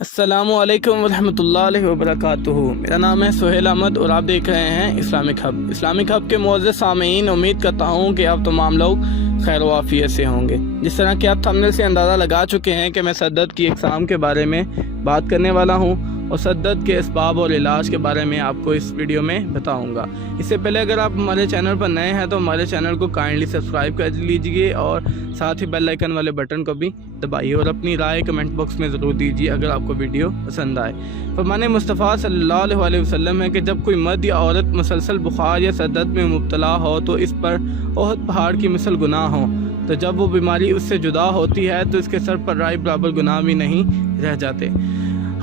السلام علیکم ورحمۃ اللہ وبرکاتہ۔ میرا نام ہے سہیل احمد اور آپ دیکھ رہے ہیں اسلامک ہب۔ اسلامک ہب کے معزز سامعین، امید کرتا ہوں کہ آپ تمام لوگ خیر و عافیت سے ہوں گے۔ جس طرح کہ آپ تھمبنیل سے اندازہ لگا چکے ہیں کہ میں سر درد کی اقسام کے بارے میں بات کرنے والا ہوں اور سر درد کے اسباب اور علاج کے بارے میں آپ کو اس ویڈیو میں بتاؤں گا۔ اس سے پہلے اگر آپ ہمارے چینل پر نئے ہیں تو ہمارے چینل کو کائنڈلی سبسکرائب کر لیجئے اور ساتھ ہی بیل آئیکن والے بٹن کو بھی دبائیے اور اپنی رائے کمنٹ باکس میں ضرور دیجیے اگر آپ کو ویڈیو پسند آئے۔ فرمان مصطفیٰ صلی اللہ علیہ وسلم ہے کہ جب کوئی مرد یا عورت مسلسل بخار یا سر درد میں مبتلا ہو تو اس پر احد پہاڑ کی مثل گناہ ہو، تو جب وہ بیماری اس سے جدا ہوتی ہے تو اس کے سر پر رائے برابر گناہ بھی نہیں رہ جاتے۔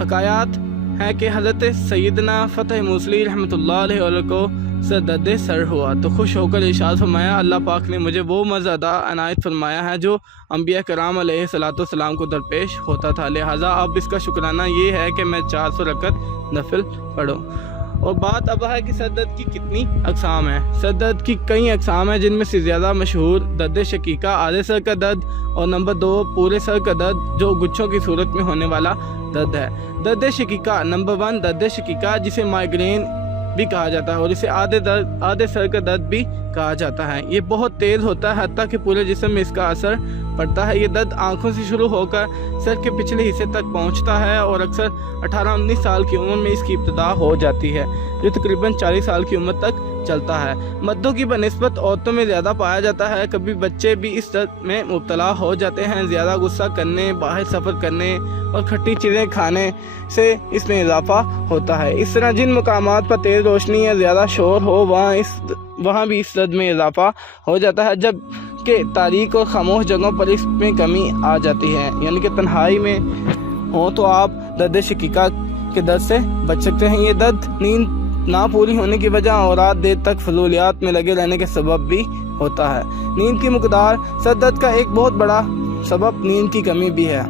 حکایات ہے کہ حضرت سیدنا فتح موصلی رحمۃ اللہ علیہ کو سر درد سر ہوا تو خوش ہو کر ارشاد فرمایا، اللہ پاک نے مجھے وہ مرض عطا عنایت فرمایا ہے جو انبیاء کرام علیہ السلام کو درپیش ہوتا تھا، لہٰذا اب اس کا شکرانہ یہ ہے کہ میں 400 رکعت نفل پڑھوں۔ اور بات اب ہے کہ سر درد کی کتنی اقسام ہیں۔ سر درد کی کئی اقسام ہیں، جن میں سے زیادہ مشہور درد شقیقہ آدھے سر کا درد اور نمبر 2 پورے سر کا درد جو گچھوں کی صورت میں ہونے والا درد ہے۔ درد شقیقہ نمبر 1 درد شقیقہ جسے مائیگرین بھی کہا جاتا ہے اور اسے آدھے سر کا درد بھی کہا جاتا ہے۔ یہ بہت تیز ہوتا ہے حتیٰ کہ پورے جسم میں اس کا اثر پڑتا ہے۔ یہ درد آنکھوں سے شروع ہو کر سر کے پچھلے حصے تک پہنچتا ہے اور اکثر 18-19 سال کی عمر میں اس کی ابتدا ہو جاتی ہے جو تقریباً 40 سال کی عمر تک چلتا ہے۔ مردوں کی بنسبت عورتوں میں زیادہ پایا جاتا ہے۔ کبھی بچے بھی اس درد میں مبتلا ہو جاتے ہیں۔ زیادہ غصہ کرنے، باہر سفر کرنے اور کھٹی چیزیں کھانے سے اس میں اضافہ ہوتا ہے۔ اس طرح جن مقامات پر تیز روشنی یا زیادہ شور ہو وہاں بھی اس درد میں اضافہ ہو جاتا ہے، جب کہ تاریک اور خاموش جگہوں پر اس میں کمی آ جاتی ہے، یعنی کہ تنہائی میں ہو تو آپ درد شقیقہ کے درد سے بچ سکتے ہیں۔ یہ درد نیند نہ پوری ہونے کی وجہ اور رات دیر تک فضولیات میں لگے رہنے کے سبب بھی ہوتا ہے۔ نیند کی مقدار سر درد کا ایک بہت بڑا سبب نیند کی کمی بھی ہے،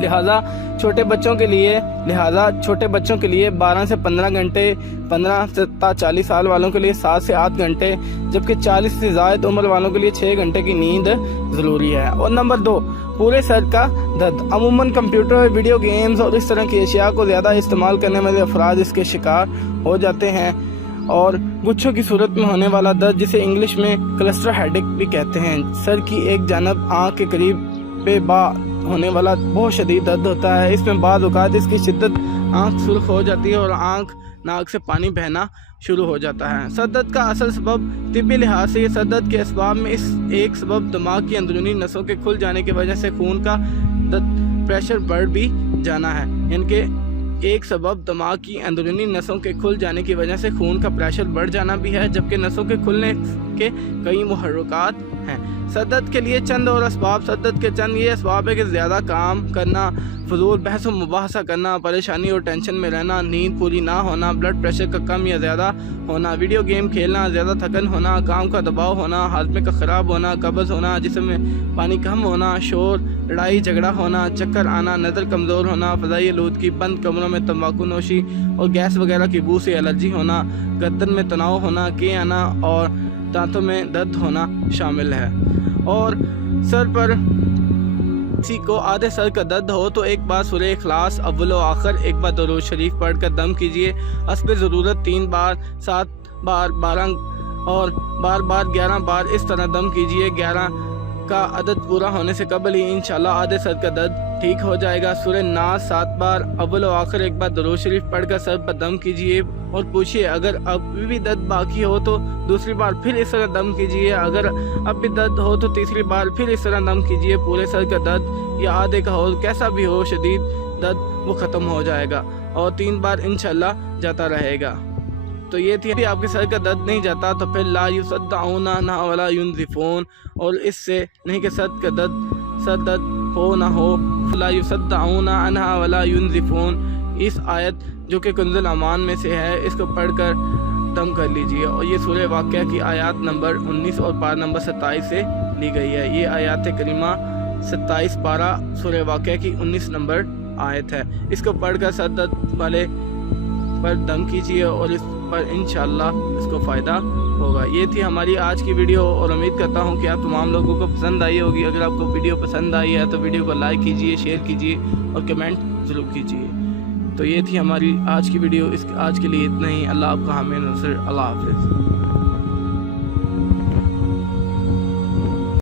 لہٰذا چھوٹے بچوں کے لیے 12 سے 15 گھنٹے، 15 سے 40 سال والوں کے لیے 7 سے 8 گھنٹے، جبکہ 40 سے زائد عمر والوں کے لیے 6 گھنٹے کی نیند ضروری ہے۔ اور نمبر 2 پورے سر کا درد عموماً کمپیوٹر، ویڈیو گیمز اور اس طرح کی اشیاء کو زیادہ استعمال کرنے والے افراد اس کے شکار ہو جاتے ہیں۔ اور گچھوں کی صورت میں ہونے والا درد جسے انگلش میں کلسٹر ہیڈک بھی کہتے ہیں، سر کی ایک جانب آنکھ کے قریب پہ ہونے والا بہت شدید درد ہوتا ہے۔ اس میں بعض اوقات اس کی شدت آنکھ سرخ ہو جاتی ہے اور آنکھ ناک سے پانی بہنا شروع ہو جاتا ہے۔ سر درد کا اصل سبب طبی لحاظ سے یہ سر درد کے اسباب میں ایک سبب دماغ کی اندرونی نسوں کے کھل جانے کی وجہ سے خون کا پریشر بڑھ بھی جانا ہے، یعنی کہ ایک سبب دماغ کی اندرونی نسوں کے کھل جانے کی وجہ سے خون کا پریشر بڑھ جانا بھی ہے، جبکہ نسوں کے کھلنے کے کئی محرکات ہیں۔ سر درد کے لیے چند اور اسباب۔ سر درد کے چند یہ اسباب ہے کہ زیادہ کام کرنا، فضول بحث و مباحثہ کرنا، پریشانی اور ٹینشن میں رہنا، نیند پوری نہ ہونا، بلڈ پریشر کا کم یا زیادہ ہونا، ویڈیو گیم کھیلنا، زیادہ تھکن ہونا، کام کا دباؤ ہونا، ہاضمے کا خراب ہونا، قبض ہونا، جسم میں پانی کم ہونا، شور، لڑائی جھگڑا ہونا، چکر آنا، نظر کمزور ہونا، فضائی آلودگی، بند کمروں میں تمباکو نوشی اور گیس وغیرہ کی بو سے الرجی ہونا، گردن میں تناؤ ہونا، کے آنا اور دانتوں میں درد ہونا شامل ہے۔ اور سر پر کسی کو آدھے سر کا درد ہو تو ایک بار سورہ اخلاص اول و آخر، ایک بار درود شریف پڑھ کر دم کیجیے۔ حسب ضرورت 3 بار، 7 بار، 12 اور بار 11 بار اس طرح دم کیجیے۔ 11 کا عدد پورا ہونے سے قبل ہی انشاءاللہ آدھے سر کا درد ٹھیک ہو جائے گا۔ سورہ ناس 7 بار، اول و آخر ایک بار درود شریف پڑھ کر سر پر دم کیجیے اور پوچھیے اگر اب بھی درد باقی ہو تو دوسری بار پھر اس طرح دم کیجیے۔ اگر اب بھی درد ہو تو تیسری بار پھر اس طرح دم کیجیے۔ پورے سر کا درد یا آدھے کا ہو، کیسا بھی ہو، شدید درد وہ ختم ہو جائے گا اور 3 بار انشاءاللہ جاتا رہے گا۔ تو یہ تھی آپ کے سر کا درد نہیں جاتا تو پھر لا یصدعون عنہا ولا ینزفون، اور اس سے نہیں کہ سر درد ہو نہ ہو، لا یصدعون عنہا ولا ینزفون، اس آیت جو کہ کنز الامان میں سے ہے اس کو پڑھ کر دم کر لیجئے۔ اور یہ سورہ واقعہ کی آیات نمبر 19 اور پارہ نمبر 27 سے لی گئی ہے۔ یہ آیات کریمہ 27 پارہ سورہ واقعہ کی 19 نمبر آیت ہے۔ اس کو پڑھ کر سر درد والے پر دم کیجیے اور اس پر انشاءاللہ اس کو فائدہ ہوگا۔ یہ تھی ہماری آج کی ویڈیو اور امید کرتا ہوں کہ آپ تمام لوگوں کو پسند آئی ہوگی۔ اگر آپ کو ویڈیو پسند آئی ہے تو ویڈیو کو لائک کیجیے، شیئر کیجیے اور کمنٹ ضرور کیجیے۔ تو یہ تھی ہماری آج کی ویڈیو، آج کے لیے اتنا ہی۔ اللہ آپ کا حامی ناصر، اللہ حافظ۔